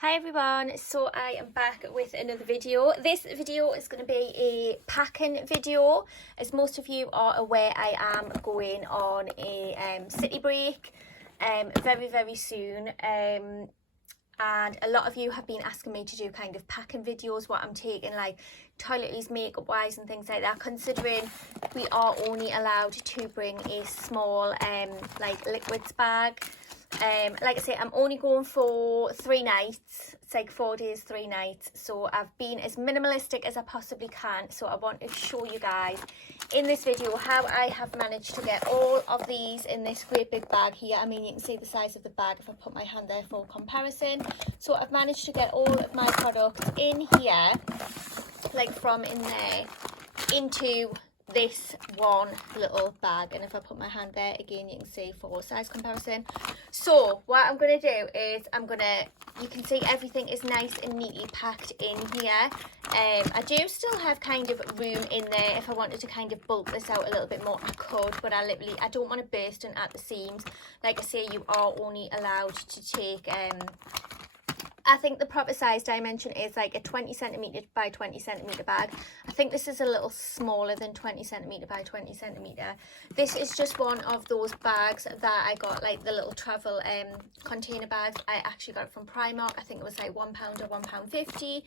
Hi everyone, so I am back with another video. This video is going to be a packing video. As most of you are aware, I am going on a city break very soon, and a lot of you have been asking me to do kind of packing videos, what I'm taking, like toiletries, makeup wise and things like that, considering we are only allowed to bring a small like liquids bag. Like I say, I'm only going for 3 nights. It's like 4 days, 3 nights. So I've been as minimalistic as I possibly can. So I want to show you guys in this video how I have managed to get all of these in this great big bag here. I mean, you can see the size of the bag if I put my hand there for comparison. So I've managed to get all of my products in here, like from in there into this one little bag, and if I put my hand there again you can see for size comparison. So what I'm going to do is you can see everything is nice and neatly packed in here. I do still have kind of room in there. If I wanted to kind of bulk this out a little bit more I could, but I don't want to burst in at the seams. Like I say, you are only allowed to take I think the proper size dimension is like a 20 centimetre by 20 centimetre bag. I think this is a little smaller than 20 centimetre by 20 centimetre. This is just one of those bags that I got, like the little travel container bags. I actually got it from Primark. I think it was like £1 or £1.50,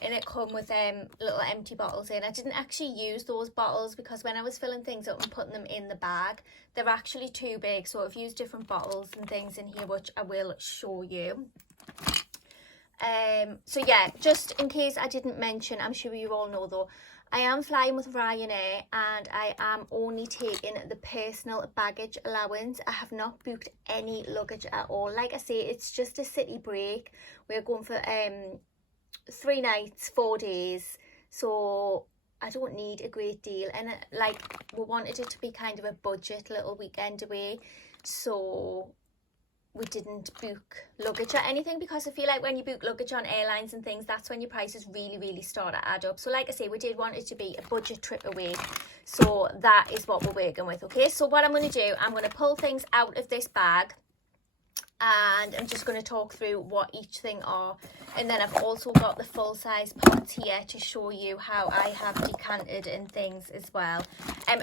and it come with little empty bottles in. I didn't actually use those bottles because when I was filling things up and putting them in the bag, they're actually too big. So I've used different bottles and things in here, which I will show you. So yeah, just in case I didn't mention, I'm sure you all know though, I am flying with Ryanair and I am only taking the personal baggage allowance. I have not booked any luggage at all. Like I say, it's just a city break. We're going for 3 nights, 4 days, so I don't need a great deal, and like we wanted it to be kind of a budget little weekend away, so we didn't book luggage or anything, because I feel like when you book luggage on airlines and things, that's when your prices really start to add up. So like I say, we did want it to be a budget trip away, so that is what we're working with. Okay, so what I'm going to do, I'm going to pull things out of this bag and I'm just going to talk through what each thing are, and then I've also got the full size pots here to show you how I have decanted and things as well.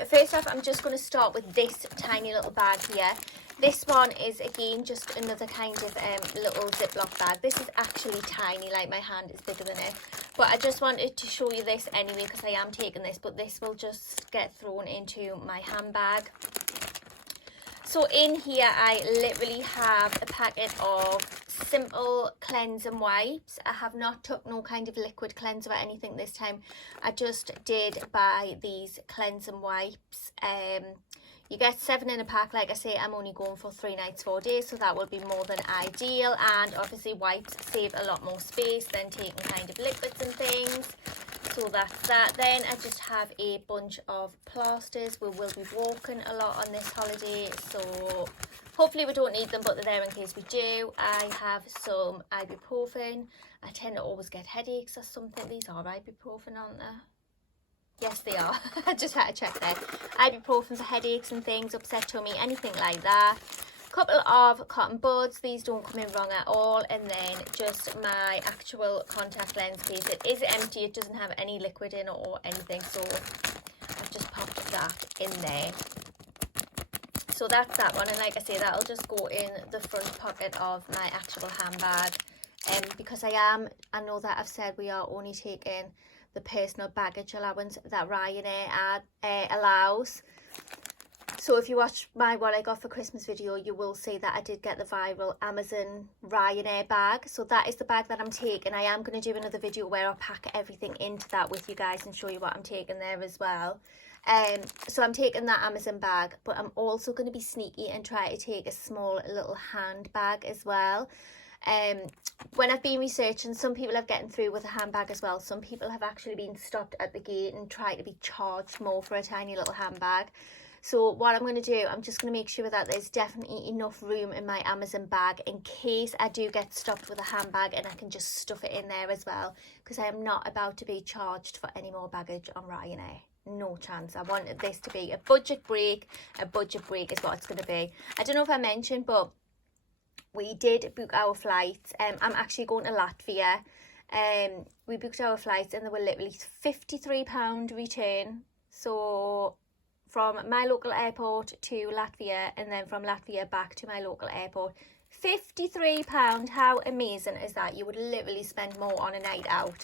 First off, I'm just going to start with this tiny little bag here. This one is again just another kind of little Ziploc bag. This is actually tiny, like my hand is bigger than it, but I just wanted to show you this anyway because I am taking this, but this will just get thrown into my handbag. So in here I literally have a packet of simple cleansing wipes. I have not took no kind of liquid cleanser or anything this time. I just did buy these cleansing wipes. You get 7 in a pack. Like I say, I'm only going for 3 nights, 4 days, so that will be more than ideal. And obviously wipes save a lot more space than taking kind of liquids and things. So that's that. Then I just have a bunch of plasters. We will be walking a lot on this holiday, so hopefully we don't need them, but they're there in case we do. I have some ibuprofen. I tend to always get headaches or something. These are ibuprofen, aren't they? Yes, they are. I just had to check there. Ibuprofen for headaches and things, upset tummy, anything like that. Couple of cotton buds. These don't come in wrong at all. And then just my actual contact lens case. It is empty. It doesn't have any liquid in it or anything. So I've just popped that in there. So that's that one. And like I say, that'll just go in the front pocket of my actual handbag. Because I know that I've said we are only taking the personal baggage allowance that Ryanair allows. So if you watch my what I got for Christmas video, you will see that I did get the viral Amazon Ryanair bag. So that is the bag that I'm taking. I am going to do another video where I'll pack everything into that with you guys and show you what I'm taking there as well. So I'm taking that Amazon bag, but I'm also going to be sneaky and try to take a small little handbag as well. When I've been researching, some people have gotten through with a handbag as well. Some people have actually been stopped at the gate and tried to be charged more for a tiny little handbag. So what I'm going to do, I'm just going to make sure that there's definitely enough room in my Amazon bag in case I do get stopped with a handbag, and I can just stuff it in there as well, because I am not about to be charged for any more baggage on Ryanair. No chance. I wanted this to be a budget break. A budget break is what it's going to be. I don't know if I mentioned, but we did book our flights. I'm actually going to Latvia. We booked our flights and they were literally £53 return. So from my local airport to Latvia, and then from Latvia back to my local airport, £53. How amazing is that? You would literally spend more on a night out.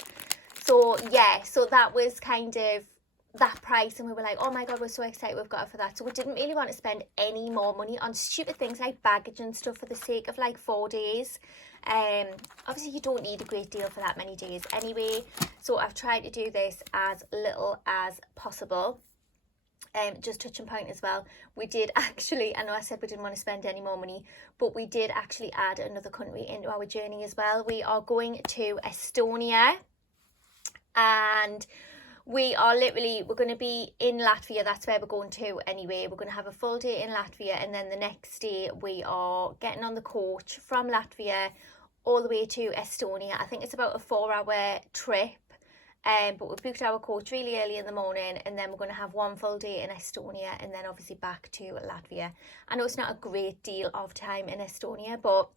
So yeah, so that was kind of that price, and we were like, oh my god, we're so excited we've got it for that. So we didn't really want to spend any more money on stupid things like baggage and stuff for the sake of like 4 days. Obviously you don't need a great deal for that many days anyway, so I've tried to do this as little as possible. Just touching point as well, we did actually, I know I said we didn't want to spend any more money, but we did actually add another country into our journey as well. We are going to Estonia, and we're going to be in Latvia. That's where we're going to anyway. We're going to have a full day in Latvia, and then the next day we are getting on the coach from Latvia all the way to Estonia. I think it's about a 4-hour trip. But we booked our coach really early in the morning, and then we're going to have one full day in Estonia, and then obviously back to Latvia. I know it's not a great deal of time in Estonia, but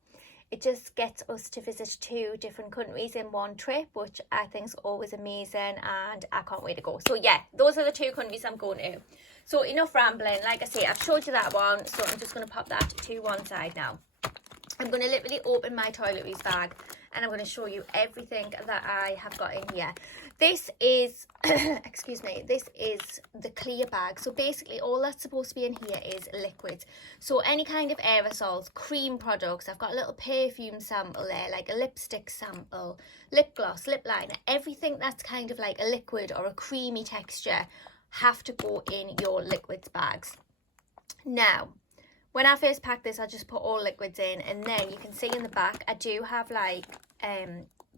it just gets us to visit 2 different countries in one trip, which I think is always amazing, and I can't wait to go. So yeah, those are the 2 countries I'm going to. So enough rambling. Like I say, I've showed you that one, so I'm just going to pop that to one side now. I'm going to literally open my toiletries bag, and I'm going to show you everything that I have got in here. This is, excuse me, this is the clear bag. So basically all that's supposed to be in here is liquids. So any kind of aerosols, cream products, I've got a little perfume sample there, like a lipstick sample, lip gloss, lip liner, everything that's kind of like a liquid or a creamy texture have to go in your liquids bags. Now, when I first packed this, I just put all liquids in, and then you can see in the back, I do have like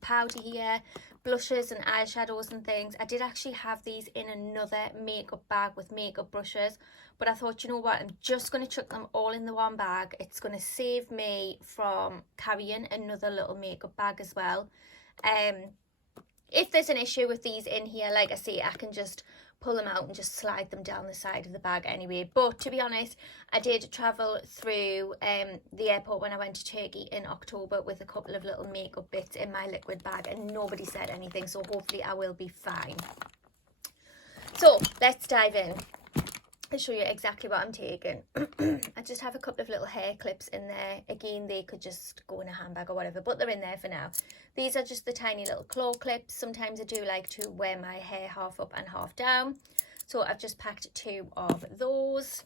powder here, blushes and eyeshadows and things. I did actually have these in another makeup bag with makeup brushes, but I thought, you know what, I'm just going to chuck them all in the one bag. It's going to save me from carrying another little makeup bag as well. If there's an issue with these in here, like I say, I can just pull them out and just slide them down the side of the bag anyway. But to be honest, I did travel through the airport when I went to Turkey in October with a couple of little makeup bits in my liquid bag, and nobody said anything, so hopefully I will be fine. So let's dive in. I'll show you exactly what I'm taking. I just have a couple of little hair clips in there. Again, they could just go in a handbag or whatever, but they're in there for now. These are just the tiny little claw clips. Sometimes I do like to wear my hair half up and half down. So I've just packed 2 of those.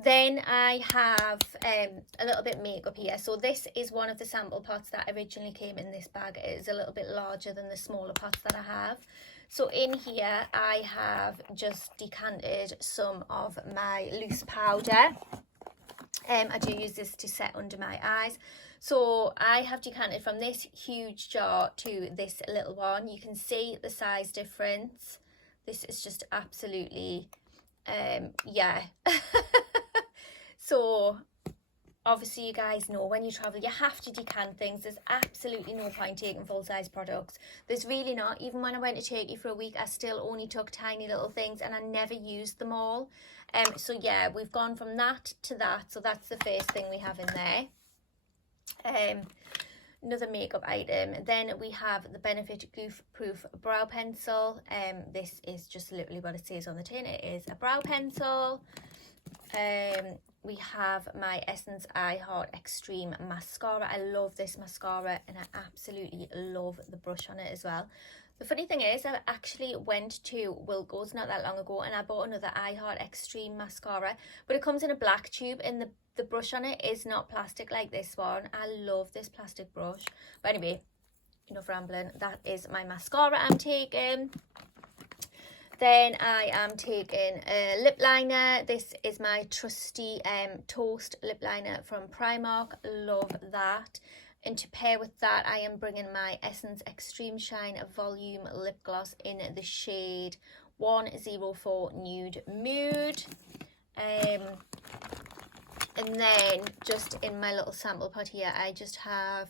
Then I have a little bit of makeup here. So this is one of the sample pots that originally came in this bag. It is a little bit larger than the smaller pots that I have. So in here I have just decanted some of my loose powder. I do use this to set under my eyes. So I have decanted from this huge jar to this little one. You can see the size difference. This is just absolutely, yeah. So obviously you guys know when you travel you have to decant things. There's absolutely no point taking full-size products. There's really not. Even when I went to Turkey for a week, I still only took tiny little things and I never used them all. So yeah, we've gone from that to that. So that's the first thing we have in there. Another makeup item. Then we have the Benefit Goof Proof Brow Pencil. This is just literally what it says on the tin. It is a brow pencil. We have my Essence I Heart Extreme Mascara. I love this mascara and I absolutely love the brush on it as well. The funny thing is, I actually went to Wilko's not that long ago and I bought another I Heart Extreme mascara, but it comes in a black tube and the brush on it is not plastic like this one. I love this plastic brush. But anyway, enough rambling. That is my mascara I'm taking. Then I am taking a lip liner. This is my trusty Toast lip liner from Primark. Love that. And to pair with that, I am bringing my Essence Extreme Shine Volume Lip Gloss in the shade 104 Nude Mood. And then just in my little sample pot here, I just have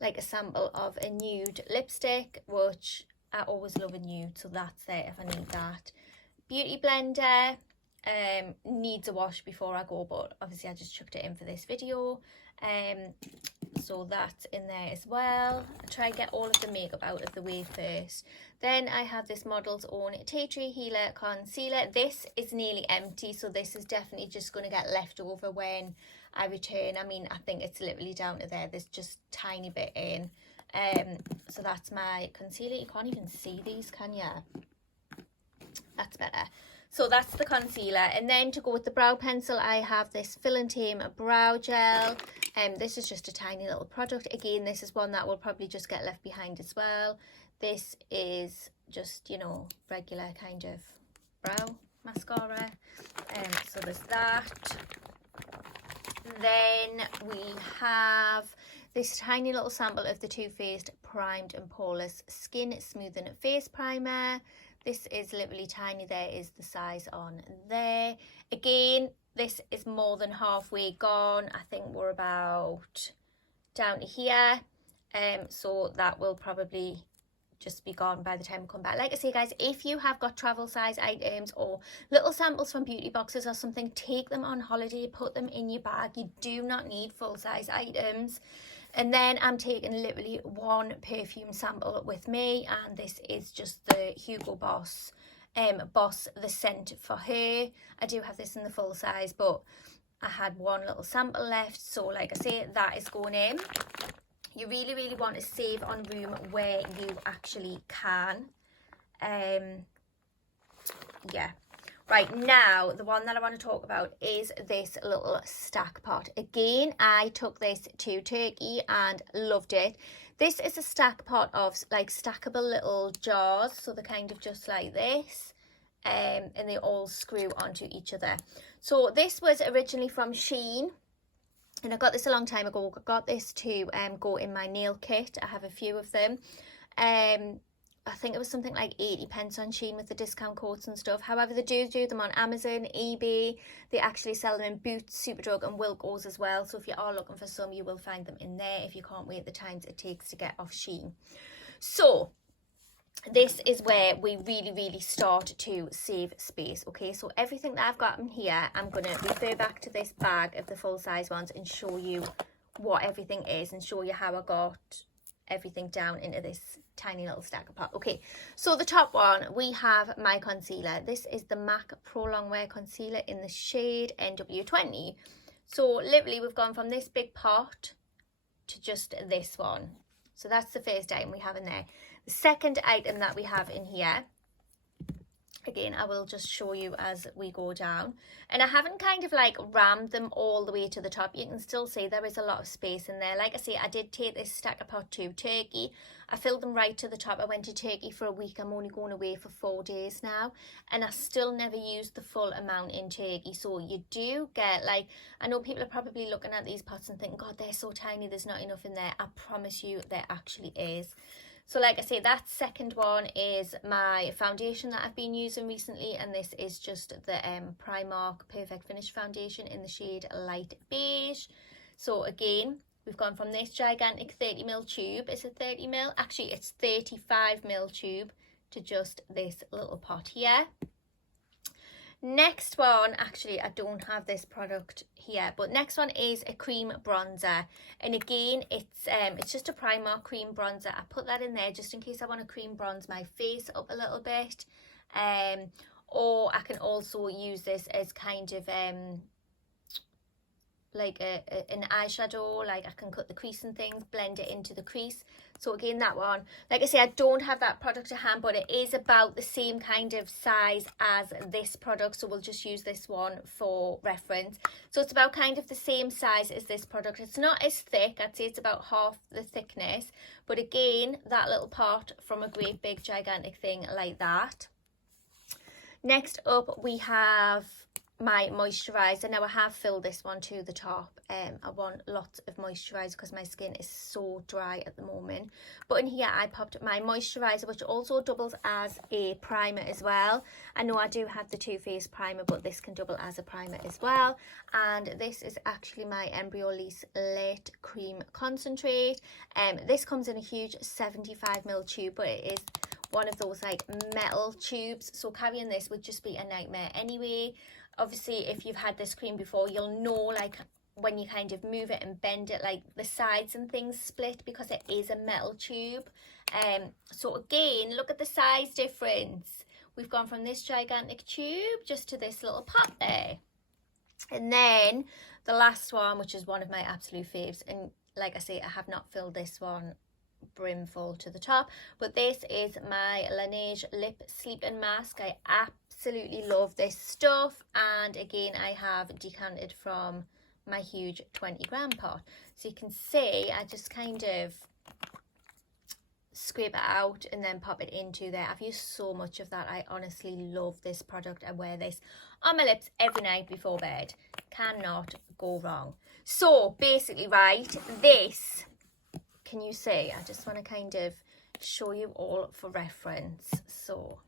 like a sample of a nude lipstick, which I always love a nude, so that's there if I need that. Beauty blender, needs a wash before I go, but obviously I just chucked it in for this video. So that's in there as well. I try and get all of the makeup out of the way first. Then I have this Model's Own Tea Tree Healer Concealer. This is nearly empty, so this is definitely just going to get left over when I return. I mean, I think it's literally down to there. There's just a tiny bit in. So that's my concealer. You can't even see these, can you? That's better. So that's the concealer. And then to go with the brow pencil, I have this Fill and Tame brow gel. This is just a tiny little product. Again, this is one that will probably just get left behind as well. This is just, you know, regular kind of brow mascara. So there's that. Then we have this tiny little sample of the Too Faced Primed and Poreless Skin Smoothing Face Primer. This is literally tiny. There is the size on there. Again, this is more than halfway gone. I think we're about down to here. So that will probably just be gone by the time we come back. Like I say, guys, if you have got travel size items or little samples from beauty boxes or something, take them on holiday, put them in your bag. You do not need full size items. And then I'm taking literally one perfume sample with me, and this is just the Hugo Boss Boss the Scent for Her. I do have this in the full size, but I had one little sample left, so like I say, that is going in. You really, really want to save on room where you actually can. Yeah. Right, now, the one that I want to talk about is this little stack pot. Again, I took this to Turkey and loved it. This is a stack pot of like stackable little jars, so they're kind of just like this. And they all screw onto each other. So this was originally from Shein. And I got this a long time ago. I got this to go in my nail kit. I have a few of them. I think it was something like 80 pence on Shein with the discount codes and stuff. However, they do them on Amazon, eBay. They actually sell them in Boots, Superdrug and Wilko's as well. So if you are looking for some, you will find them in there if you can't wait the times it takes to get off Shein. So this is where we really, really start to save space, okay? So everything that I've got in here, I'm going to refer back to this bag of the full-size ones and show you what everything is and show you how I got everything down into this tiny little stack pot. Okay, so the top one, we have my concealer. This is the MAC Pro Longwear Concealer in the shade NW20. So literally, we've gone from this big pot to just this one. So that's the first item we have in there. The second item that we have in here, again, I will just show you as we go down. And I haven't kind of like rammed them all the way to the top. You can still see there is a lot of space in there. Like I say, I did take this stack of pot to Turkey. I filled them right to the top. I went to Turkey for a week. I'm only going away for 4 days now. And I still never used the full amount in Turkey. So you do get like, I know people are probably looking at these pots and thinking, God, they're so tiny. There's not enough in there. I promise you there actually is. So like I say, that second one is my foundation that I've been using recently, and this is just the Primark Perfect Finish foundation in the shade Light Beige. So again, we've gone from this gigantic 30ml tube, is it 30ml? Actually, it's 35ml tube, to just this little pot here. Next one, actually I don't have this product here, but next one is a cream bronzer, and again it's just a Primark cream bronzer. I put that in there just in case I want to cream bronze my face up a little bit, or I can also use this as kind of like an eyeshadow. Like I can cut the crease and things, blend it into the crease. So again, that one, like I say, I don't have that product to hand, but it is about the same kind of size as this product, so we'll just use this one for reference. So it's about kind of the same size as this product. It's not as thick. I'd say it's about half the thickness, but again, that little pot from a great big gigantic thing like that. Next up, we have my moisturizer. Now I have filled this one to the top. I want lots of moisturizer because my skin is so dry at the moment. But in here I popped my moisturizer, which also doubles as a primer as well. I know I do have the Too Faced primer, but this can double as a primer as well. And this is actually my Embryolisse Late Cream Concentrate. This comes in a huge 75ml tube, but it is one of those like metal tubes, so carrying this would just be a nightmare anyway. Obviously, if you've had this cream before, you'll know like when you kind of move it and bend it, like the sides and things split because it is a metal tube. So again, look at the size difference. We've gone from this gigantic tube just to this little pot there. And then the last one, which is one of my absolute faves, and like I say, I have not filled this one brimful to the top, but this is my Laneige lip sleeping mask. I absolutely love this stuff, and again, I have decanted from my huge 20-gram pot. So you can see I just kind of scrape it out and then pop it into there. I've used so much of that. I honestly love this product. I wear this on my lips every night before bed. Cannot go wrong. So basically, right, this, can you see? I just want to kind of show you all for reference. So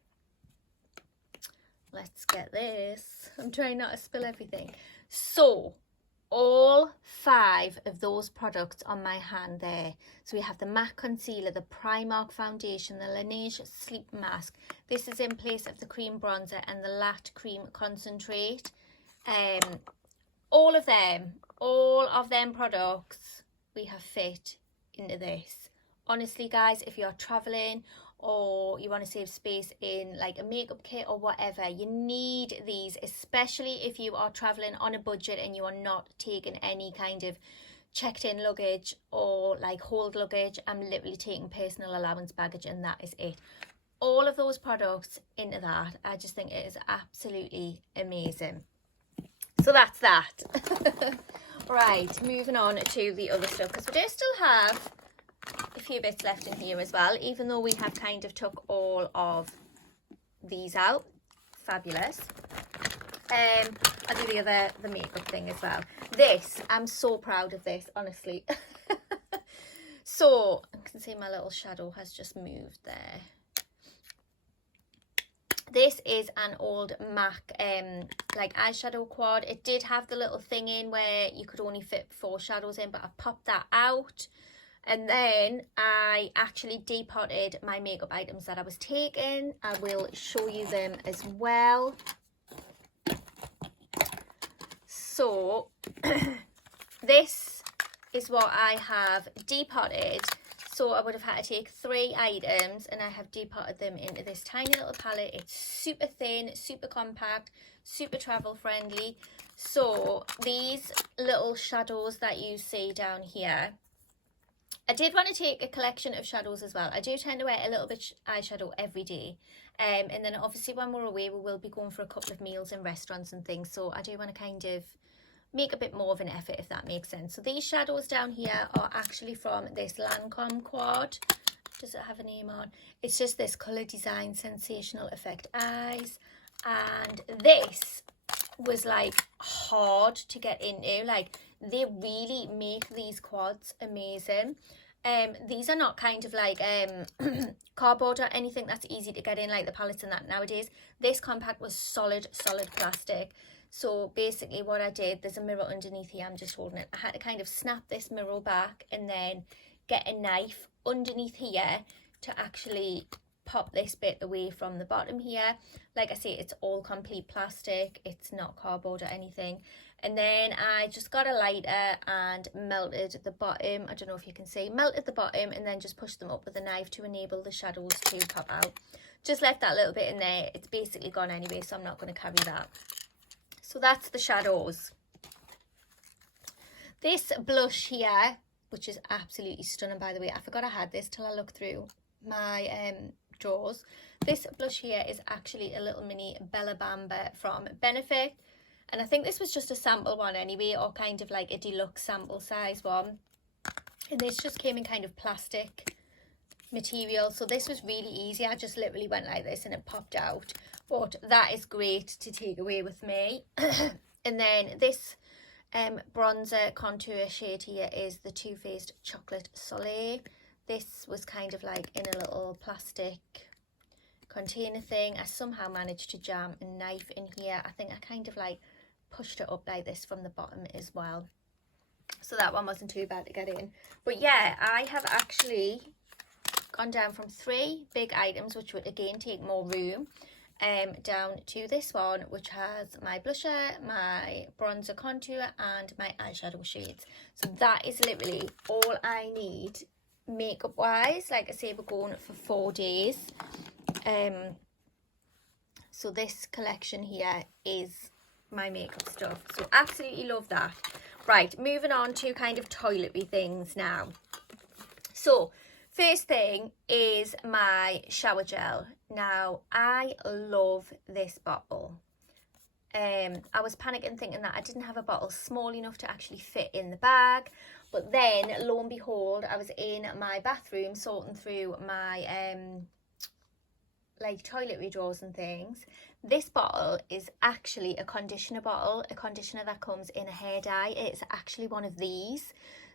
let's get this. I'm trying not to spill everything. So all 5 of those products on my hand there. So we have the MAC concealer, the Primark foundation, the Laneige sleep mask. This is in place of the cream bronzer and the latte cream concentrate. All of them products we have fit into this. Honestly guys, if you're traveling or you want to save space in like a makeup kit or whatever, you need these, especially if you are traveling on a budget and you are not taking any kind of checked in luggage or like hold luggage. I'm literally taking personal allowance baggage and that is it. All of those products into that, I just think it is absolutely amazing. So that's that. Right, moving on to the other stuff, because we do still have a few bits left in here as well, even though we have kind of took all of these out. Fabulous. I'll do the makeup thing as well. This, I'm so proud of this, honestly. So I can see my little shadow has just moved there. This is an old MAC like eyeshadow quad. It did have the little thing in where you could only fit 4 shadows in, but I popped that out. And then I actually depotted my makeup items that I was taking. I will show you them as well. So this is what I have depotted. So I would have had to take 3 items and I have depotted them into this tiny little palette. It's super thin, super compact, super travel friendly. So these little shadows that you see down here, I did want to take a collection of shadows as well. I do tend to wear a little bit eyeshadow every day. And then obviously when we're away, we will be going for a couple of meals in restaurants and things. So I do want to kind of make a bit more of an effort, if that makes sense. So these shadows down here are actually from this Lancome quad. Does it have a name on? It's just this Colour Design Sensational Effect Eyes. And this was like hard to get into. Like they really make these quads amazing. These are not kind of like cardboard or anything that's easy to get in like the palettes and that nowadays. This compact was solid plastic. So basically what I did, there's a mirror underneath here, I'm just holding it. I had to kind of snap this mirror back and then get a knife underneath here to actually pop this bit away from the bottom here. Like I say, it's all complete plastic, it's not cardboard or anything. And then I just got a lighter and melted the bottom. I don't know if you can see, melted the bottom and then just pushed them up with a knife to enable the shadows to pop out. Just left that little bit in there. It's basically gone anyway, so I'm not going to carry that. So that's the shadows. This blush here, which is absolutely stunning, by the way. I forgot I had this till I looked through my drawers. This blush here is actually a little mini Bella Bamba from Benefit. And I think this was just a sample one anyway, or kind of like a deluxe sample size one. And this just came in kind of plastic material. So this was really easy. I just literally went like this and it popped out. But that is great to take away with me. And then this bronzer contour shade here is the Too Faced Chocolate Soleil. This was kind of like in a little plastic container thing. I somehow managed to jam a knife in here. I think I kind of like pushed it up like this from the bottom as well. So that one wasn't too bad to get in. But yeah, I have actually gone down from 3 big items, which would again take more room. down to this one, which has my blusher, my bronzer contour and my eyeshadow shades. So that is literally all I need makeup wise. Like I say, we're going for 4 days. So this collection here is my makeup stuff. So absolutely love that. Right, moving on to kind of toiletry things now. So first thing is my shower gel. Now, I love this bottle. I was panicking thinking that I didn't have a bottle small enough to actually fit in the bag. But then, lo and behold, I was in my bathroom sorting through my like toiletry drawers and things. This bottle is actually a conditioner bottle, a conditioner that comes in a hair dye. It's actually one of these.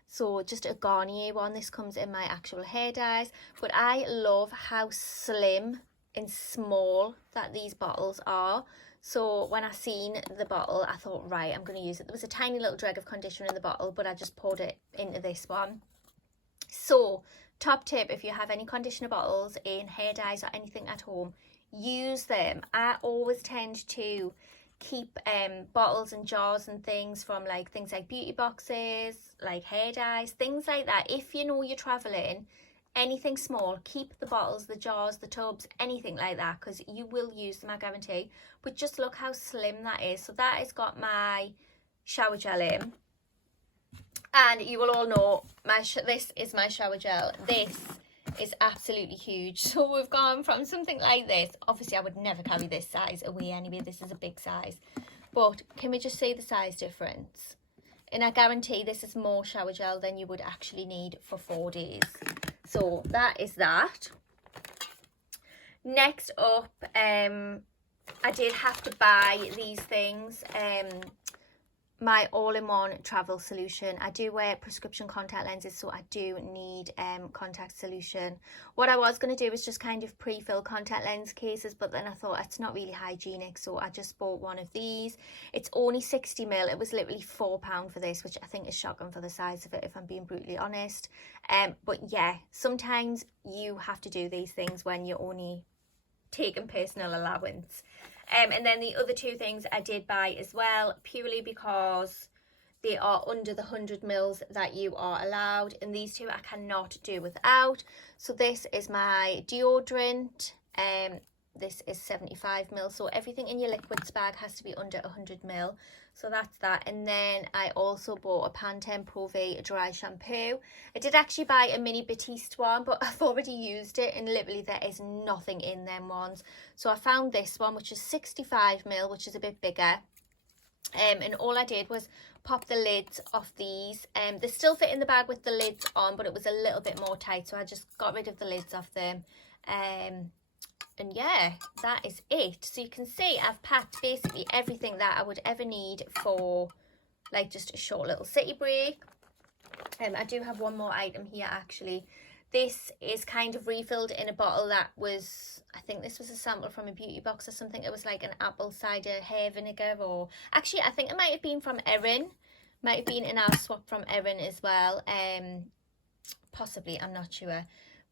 So just a Garnier one. This comes in my actual hair dyes. But I love how slim and small that these bottles are. So when I seen the bottle, I thought, right, I'm going to use it. There was a tiny little dreg of conditioner in the bottle, but I just poured it into this one. So top tip, if you have any conditioner bottles in hair dyes or anything at home, use them. I always tend to keep bottles and jars and things from like things like beauty boxes, like hair dyes, things like that. If you know you're traveling, anything small, keep the bottles, the jars, the tubs, anything like that, because you will use them, I guarantee. But just look how slim that is. So that has got my shower gel in. And you will all know this is my shower gel. This is absolutely huge. So we've gone from something like this. Obviously, I would never carry this size away anyway. This is a big size. But can we just see the size difference? And I guarantee this is more shower gel than you would actually need for 4 days. So that is that. Next up, I did have to buy these things. My all-in-one travel solution. I do wear prescription contact lenses, so I do need contact solution. What I was going to do was just kind of pre-fill contact lens cases, but then I thought it's not really hygienic, so I just bought one of these. It's only 60ml. It was literally £4 for this, which I think is shocking for the size of it, if I'm being brutally honest. But yeah, sometimes you have to do these things when you're only taking personal allowance. And then the other 2 things I did buy as well, purely because they are under the 100ml that you are allowed. And these 2 I cannot do without. So this is my deodorant. This is 75ml. So everything in your liquids bag has to be under 100ml. So that's that. And then I also bought a Pantene Pro V dry shampoo. I did actually buy a mini Batiste one, but I've already used it and literally there is nothing in them ones. So I found this one, which is 65ml, which is a bit bigger. And all I did was pop the lids off these. They still fit in the bag with the lids on, but it was a little bit more tight. So I just got rid of the lids off them. And yeah, that is it. So you can see I've packed basically everything that I would ever need for like just a short little city break. I do have one more item here actually. This is kind of refilled in a bottle that was, I think this was a sample from a beauty box or something. It was like an apple cider hair vinegar, or actually I think it might have been from Erin. Might have been in our swap from Erin as well. Possibly, I'm not sure.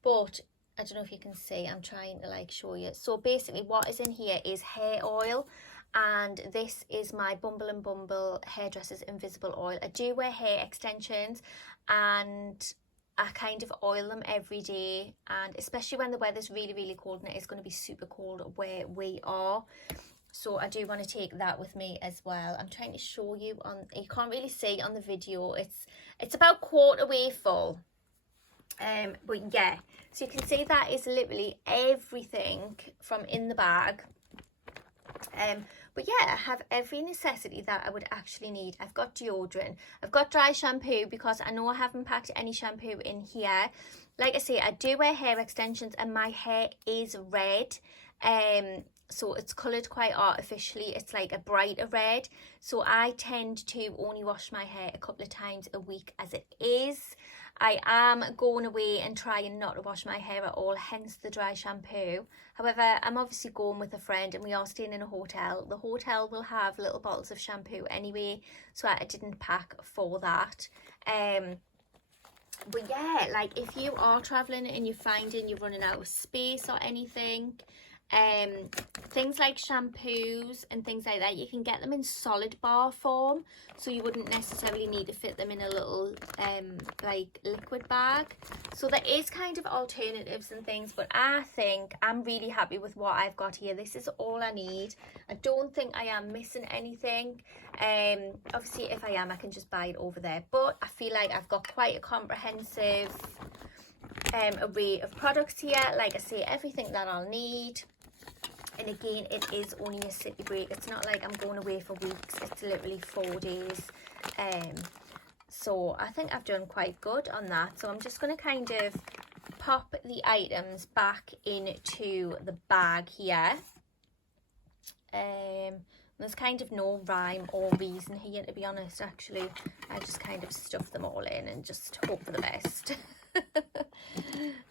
But I don't know if you can see, I'm trying to like show you. So basically what is in here is hair oil, and this is my Bumble and Bumble Hairdresser's Invisible Oil. I do wear hair extensions and I kind of oil them every day, and especially when the weather's really, really cold, and it is going to be super cold where we are. So I do want to take that with me as well. I'm trying to show you on, you can't really see on the video. It's about quarter way full. But yeah, so you can see that is literally everything from in the bag. But yeah, I have every necessity that I would actually need. I've got deodorant, I've got dry shampoo, because I know I haven't packed any shampoo in here. Like I say, I do wear hair extensions and my hair is red. So it's coloured quite artificially. It's like a brighter red. So I tend to only wash my hair a couple of times a week as it is. I am going away and trying not to wash my hair at all, hence the dry shampoo. However, I'm obviously going with a friend and we are staying in a hotel. The hotel will have little bottles of shampoo anyway, so I didn't pack for that. But yeah, like if you are travelling and you're finding you're running out of space or anything, things like shampoos and things like that, you can get them in solid bar form, so you wouldn't necessarily need to fit them in a little like liquid bag. So there is kind of alternatives and things, but I think I'm really happy with what I've got here. This is all I need. I don't think I am missing anything. Obviously if I am, I can just buy it over there, but I feel like I've got quite a comprehensive array of products here. Like I say, everything that I'll need. And again, it is only a city break. It's not like I'm going away for weeks. It's literally 4 days. So I think I've done quite good on that. So I'm just going to kind of pop the items back into the bag here. There's kind of no rhyme or reason here, to be honest. Actually, I just kind of stuff them all in and just hope for the best.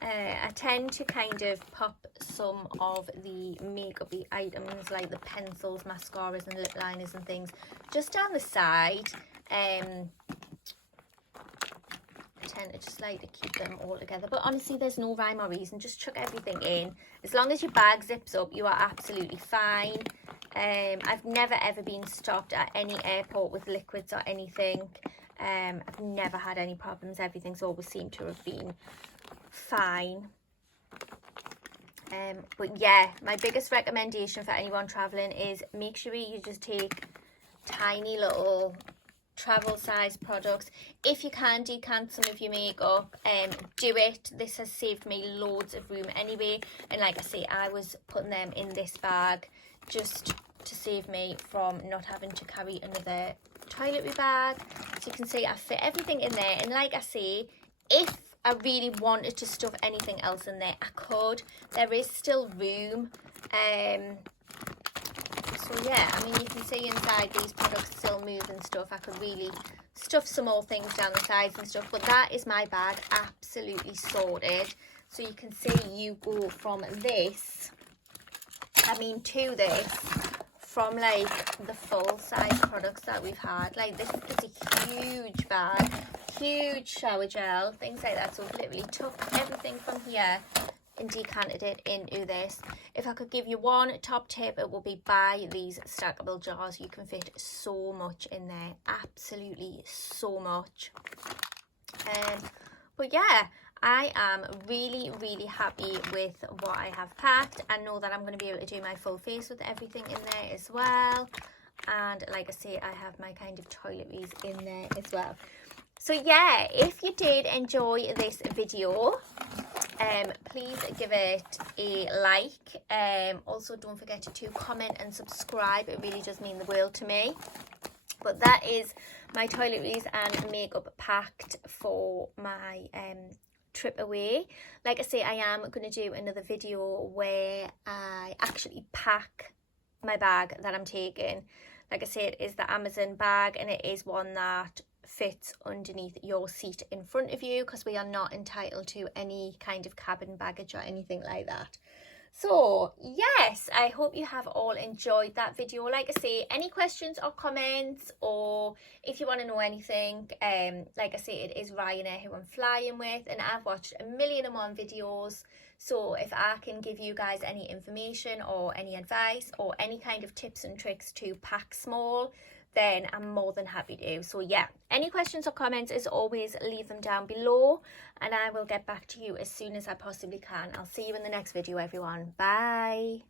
I tend to kind of pop some of the makeup-y items like the pencils, mascaras and lip liners and things just down the side. I tend to just like to keep them all together, but honestly there's no rhyme or reason. Just chuck everything in. As long as your bag zips up, you are absolutely fine. I've never ever been stopped at any airport with liquids or anything. I've never had any problems. Everything's always seemed to have been fine. But yeah, my biggest recommendation for anyone traveling is make sure you just take tiny little travel size products. If you can decant some of your makeup, do it. This has saved me loads of room anyway, and like I say, I was putting them in this bag just to save me from not having to carry another toiletry bag. So you can see I fit everything in there, and like I say, if I really wanted to stuff anything else in there, I could. There is still room. So yeah, I mean, you can see inside these products still move and stuff. I could really stuff some more things down the sides and stuff, but that is my bag absolutely sorted. So you can see you go from this, I mean to this, from like the full size products that we've had. Like this is a huge bag, huge shower gel, things like that. So I've literally took everything from here and decanted it into this. If I could give you one top tip, it will be buy these stackable jars. You can fit so much in there, absolutely so much. But yeah, I am really happy with what I have packed. I know that I'm going to be able to do my full face with everything in there as well. And like I say, I have my kind of toiletries in there as well. So yeah, if you did enjoy this video, please give it a like. Also, don't forget to comment and subscribe. It really does mean the world to me. But that is my toiletries and makeup packed for my trip away. Like I say, I am going to do another video where I actually pack my bag that I'm taking. Like I say, it is the Amazon bag, and it is one that fits underneath your seat in front of you, because we are not entitled to any kind of cabin baggage or anything like that. So yes, I hope you have all enjoyed that video. Like I say, any questions or comments, or if you want to know anything, like I say, it is Ryanair who I'm flying with, and I've watched 1,000,001 videos. So if I can give you guys any information or any advice or any kind of tips and tricks to pack small, then I'm more than happy to. So yeah, any questions or comments, as always, leave them down below, and I will get back to you as soon as I possibly can. I'll see you in the next video, everyone. Bye.